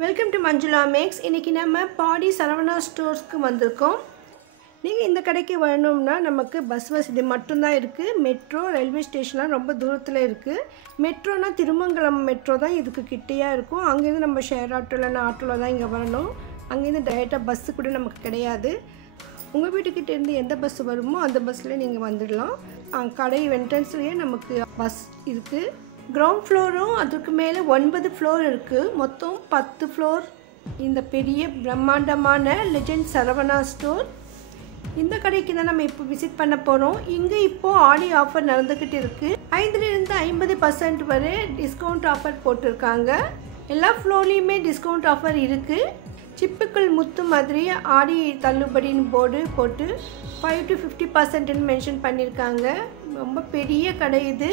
Welcome to Manjula maths. இன்றைக்கி நம்ம பாடி சரவணா ஸ்டோர்ஸ்க்கு வந்திருக்கோம். நீங்கள் இந்த கடைக்கு வரணும்னா நமக்கு பஸ் வசதி மட்டும்தான் இருக்குது. மெட்ரோ ரயில்வே ஸ்டேஷன்லாம் ரொம்ப தூரத்தில் இருக்குது. மெட்ரோனா திருமங்கலம் மெட்ரோ தான் இதுக்கு கிட்டேயாக இருக்கும். அங்கேருந்து நம்ம ஷேர் ஆட்டோ இல்லைன்னா ஆட்டோவில் தான் இங்கே வரணும். அங்கேருந்து டைரெக்டாக பஸ்ஸு கூட நமக்கு கிடையாது. உங்கள் வீட்டுக்கிட்டேருந்து எந்த பஸ் வருமோ அந்த பஸ்ஸில் நீங்கள் வந்துடலாம். கடை என்ட்ரன்ஸ்லேயே நமக்கு பஸ் இருக்குது. கிரவுண்ட் ஃப்ளோரும் அதுக்கு மேலே 9 ஃப்ளோர் இருக்குது. மொத்தம் 10 ஃப்ளோர் இந்த பெரிய பிரம்மாண்டமான லெஜெண்ட் சரவணா ஸ்டோர். இந்த கடைக்கு தான் நம்ம இப்போ விசிட் பண்ண போகிறோம். இங்கே இப்போது ஆடி ஆஃபர் நடந்துக்கிட்டு இருக்குது. 5லிருந்து 50% வரை டிஸ்கவுண்ட் ஆஃபர் போட்டிருக்காங்க. எல்லா ஃப்ளோர்லேயுமே டிஸ்கவுண்ட் ஆஃபர் இருக்குது. சிப்புக்கள் முத்து மாதிரி ஆடி தள்ளுபடின்னு போர்டு போட்டு 5 to 50% மென்ஷன் பண்ணியிருக்காங்க. ரொம்ப பெரிய கடை இது.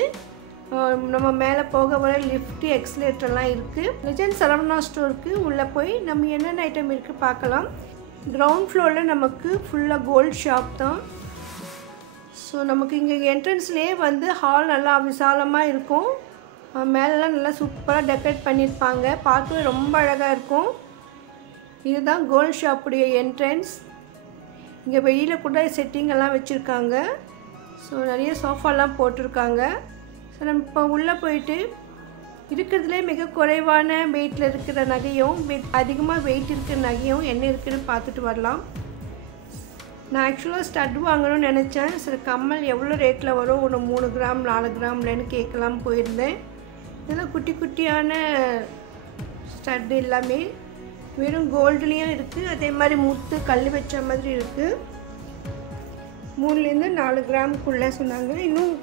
நம்ம மேலே போக வர லிஃப்ட் எக்ஸ்லேட்டர்லாம் இருக்குது. லெஜெண்ட் சரவணா ஸ்டோருக்கு உள்ளே போய் நம்ம என்னென்ன ஐட்டம் இருக்குது பார்க்கலாம். கிரவுண்ட் ஃப்ளோரில் நமக்கு ஃபுல்லாக கோல்ட் ஷாப் தான். ஸோ நமக்கு இங்கே என்ட்ரன்ஸ்லேயே ஹால் நல்லா விசாலமாக இருக்கும். மேலெலாம் நல்லா சூப்பராக டெக்கரேட் பண்ணியிருப்பாங்க. பார்க்கவே ரொம்ப அழகாக இருக்கும். இதுதான் கோல்ட் ஷாப்புடைய என்ட்ரன்ஸ். இங்கே வெளியில் கூட செட்டிங்கெல்லாம் வச்சுருக்காங்க. ஸோ நிறைய சோஃபாலாம் போட்டிருக்காங்க. ஸோ நம்ம இப்போ உள்ளே போயிட்டு இருக்கிறதுலே மிக குறைவான வெயிட்டில் இருக்கிற நகையும் அதிகமாக வெயிட் இருக்கிற நகையும் என்ன இருக்குதுன்னு பார்த்துட்டு வரலாம். நான் ஆக்சுவலாக ஸ்டட் வாங்கணும்னு நினச்சேன். சரி கம்மல் எவ்வளோ ரேட்டில் வரும், ஒரு 3 கிராம் 4 கிராம்லன்னு கேட்கலாம் போயிருந்தேன். இதெல்லாம் குட்டி குட்டியான ஸ்டட் எல்லாமே வெறும் கோல்டுலேயும் இருக்குது. அதே மாதிரி முத்து கல் வச்ச மாதிரி இருக்குது. 3லேருந்து 4 கிராமுக்குள்ளே சொன்னாங்க. இன்னும்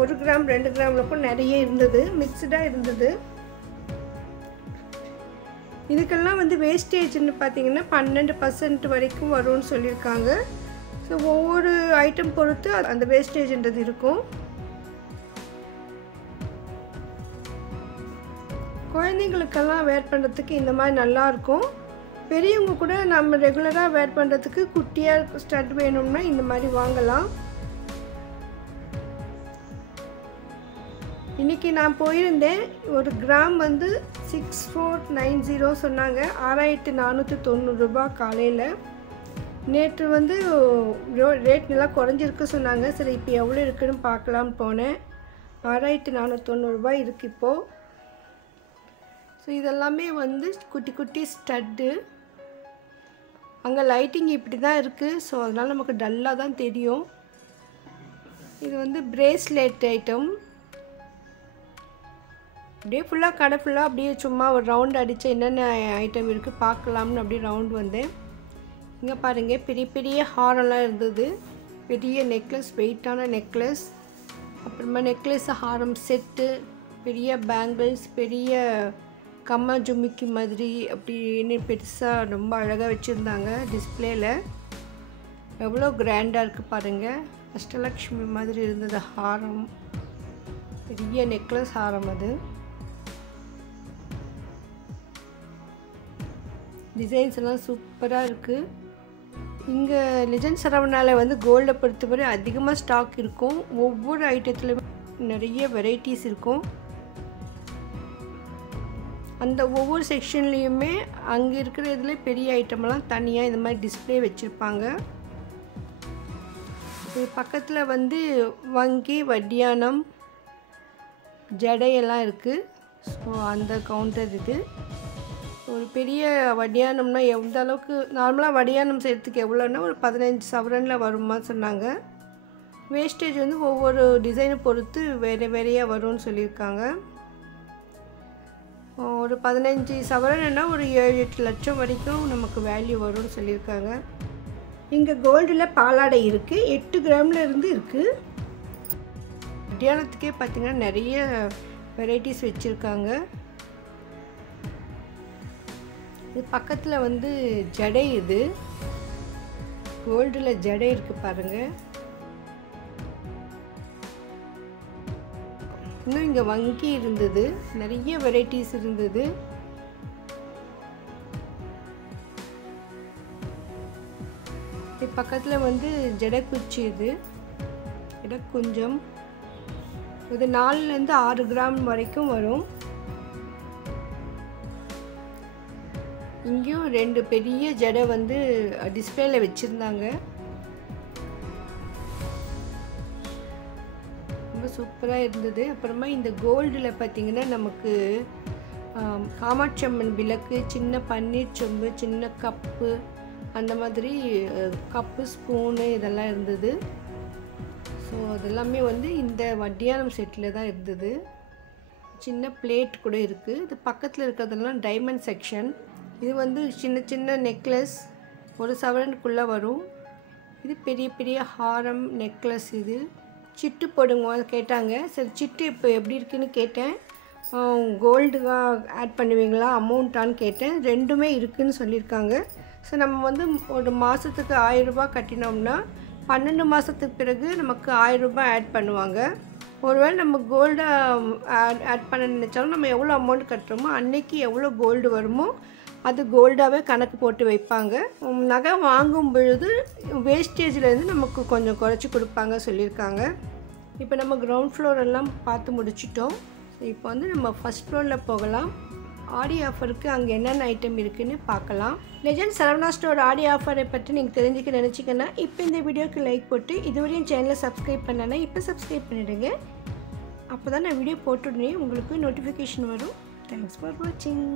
1 கிராம் 2 கிராம்லக்கும் நிறைய இருந்தது, மிக்சடாக இருந்தது. இதுக்கெல்லாம் வேஸ்டேஜ்னு பார்த்தீங்கன்னா 12% வரைக்கும் வரும்னு சொல்லியிருக்காங்க. ஸோ ஒவ்வொரு ஐட்டம் பொறுத்து அந்த வேஸ்டேஜ்ன்றது இருக்கும். குழந்தைங்களுக்கெல்லாம் வேர் பண்ணுறதுக்கு இந்த மாதிரி நல்லாயிருக்கும். பெரியவங்க கூட நம்ம ரெகுலராக வேர் பண்ணுறதுக்கு குட்டியாக ஸ்டட் வேணும்னா இந்த மாதிரி வாங்கலாம். இன்றைக்கி நான் போயிருந்தேன். ஒரு கிராம் 6490 சொன்னாங்க. 6490 ரூபா காலையில். நேற்று ரேட் நல்லா குறைஞ்சிருக்கு சொன்னாங்க. சரி இப்போ எவ்வளோ இருக்குதுன்னு பார்க்கலான்னு போனேன். 6490 ரூபாய் இருக்குது இப்போது. ஸோ இதெல்லாமே குட்டி குட்டி ஸ்டட்டு. அங்கே லைட்டிங் இப்படி தான் இருக்குது. ஸோ அதனால் நமக்கு டல்லாக தான் தெரியும். இது பிரேஸ்லெட் ஐட்டம். அப்படியே ஃபுல்லாக கடை ஃபுல்லாக அப்படியே சும்மா ஒரு ரவுண்ட் அடித்து என்னென்ன ஐட்டம் இருக்குது பார்க்கலாம்னு அப்படியே ரவுண்ட் வந்தேன். இங்கே பாருங்கள் பெரிய பெரிய ஹாரம்லாம் இருந்தது. பெரிய நெக்லஸ், வெயிட்டான நெக்லஸ், அப்புறமா நெக்லஸ் ஹாரம் செட்டு, பெரிய பேங்கிள்ஸ், பெரிய கம்மா ஜுமிக்கி மாதிரி அப்படின்னு பெருசாக ரொம்ப அழகாக வச்சுருந்தாங்க டிஸ்பிளேயில். எவ்வளோ கிராண்டாக இருக்குது பாருங்கள். அஷ்டலக்ஷ்மி மாதிரி இருந்தது ஹாரம். பெரிய நெக்லஸ் ஹாரம். அது டிசைன்ஸ் எல்லாம் சூப்பராக இருக்குது. இங்கே லெஜெண்ட் சரவணாவில் கோல்டை பொறுத்தவரை அதிகமாக ஸ்டாக் இருக்கும். ஒவ்வொரு ஐட்டத்துலையும் நிறைய வெரைட்டிஸ் இருக்கும். அந்த ஒவ்வொரு செக்ஷன்லேயுமே அங்கே இருக்கிற இதில் பெரிய ஐட்டமெல்லாம் தனியாக இந்த மாதிரி டிஸ்பிளே வச்சுருப்பாங்க. இது பக்கத்தில் வங்கி, வட்டியானம், ஜடையெல்லாம் இருக்குது. ஸோ அந்த கவுண்டர் இது. ஒரு பெரிய வடியானம்னா எந்த அளவுக்கு நார்மலாக வடியானம் செய்கிறதுக்கு எவ்வளோன்னா ஒரு 15 சவரனில் வருமா சொன்னாங்க. வேஸ்டேஜ் ஒவ்வொரு டிசைனை பொறுத்து வேறு வேறையாக வரும்னு சொல்லியிருக்காங்க. ஒரு 15 சவரன்னா ஒரு 7-8 லட்சம் வரைக்கும் நமக்கு வேல்யூ வரும்னு சொல்லியிருக்காங்க. இங்கே கோல்டில் பாலாடை இருக்குது. 8 கிராமில் இருந்து இருக்குது. வடியானத்துக்கே பார்த்திங்கன்னா நிறைய வெரைட்டிஸ் வச்சுருக்காங்க. இது பக்கத்தில் ஜடை. இது கோல்டில் ஜடை இருக்குது பாருங்கள். இன்னும் இங்கே வங்கி இருந்தது. நிறைய வெரைட்டிஸ் இருந்தது. இது பக்கத்தில் ஜடை குச்சி. இது ஜடை குஞ்சம். இது 4லேருந்து 6 கிராம் வரைக்கும் வரும். இங்கேயும் 2 பெரிய ஜடை வந்து டிஸ்பிளேல வச்சுருந்தாங்க. ரொம்ப சூப்பராக இருந்தது. அப்புறமா இந்த கோல்டில் பார்த்திங்கன்னா நமக்கு காமாட்சி அம்மன் விளக்கு, சின்ன பன்னீர் சொம்பு, சின்ன கப்பு, அந்த மாதிரி கப்பு, ஸ்பூனு இதெல்லாம் இருந்தது. ஸோ அதெல்லாமே வந்து இந்த வட்டியானம் செட்டில் தான் இருந்தது. சின்ன பிளேட் கூட இருக்குது. இது பக்கத்தில் இருக்கிறதெல்லாம் டைமண்ட் செக்ஷன். இது வந்து சின்ன சின்ன நெக்லஸ், 1 சவரனுக்குள்ளே வரும். இது பெரிய பெரிய ஹாரம் நெக்லஸ். இது சிட்டு போடுங்க கேட்டாங்க. சரி சிட்டு இப்போ எப்படி இருக்குன்னு கேட்டேன். கோல்டுக்காக ஆட் பண்ணுவீங்களா, அமௌண்ட்டான்னு கேட்டேன். 2மே இருக்குதுன்னு சொல்லியிருக்காங்க. ஸோ நம்ம வந்து ஒரு மாதத்துக்கு 1000 ரூபாய் கட்டினோம்னா 12 மாதத்துக்கு பிறகு நமக்கு 1000 ரூபாய் ஆட் பண்ணுவாங்க. ஒருவேளை நம்ம கோல்டை ஆட் பண்ண நினச்சாலும் நம்ம எவ்வளோ அமௌண்ட் கட்டுறோமோ அன்றைக்கி எவ்வளோ கோல்டு வருமோ அது கோல்டாகவே கணக்கு போட்டு வைப்பாங்க. நகை வாங்கும் பொழுது வேஸ்டேஜ்லேருந்து நமக்கு கொஞ்சம் குறைச்சி கொடுப்பாங்க சொல்லியிருக்காங்க. இப்போ நம்ம கிரவுண்ட் ஃப்ளோர் எல்லாம் பார்த்து முடிச்சிட்டோம். ஸோ இப்போ வந்து நம்ம ஃபஸ்ட் ஃப்ளோரில் போகலாம். ஆடி ஆஃபருக்கு அங்கே என்னென்ன ஐட்டம் இருக்குதுன்னு பார்க்கலாம். லெஜண்ட் சரவணா ஸ்டோர் ஆடி ஆஃபரை பற்றி நீங்கள் தெரிஞ்சுக்க நினச்சிங்கன்னா இப்போ இந்த வீடியோக்கு லைக் போட்டு இதுவரையும் சேனலை சப்ஸ்கிரைப் பண்ணனா இப்போ சப்ஸ்கிரைப் பண்ணிவிடுங்க. அப்போ தான் நான் வீடியோ போட்டுடனே உங்களுக்கு நோட்டிஃபிகேஷன் வரும். தேங்க்ஸ் ஃபார் வாட்சிங்.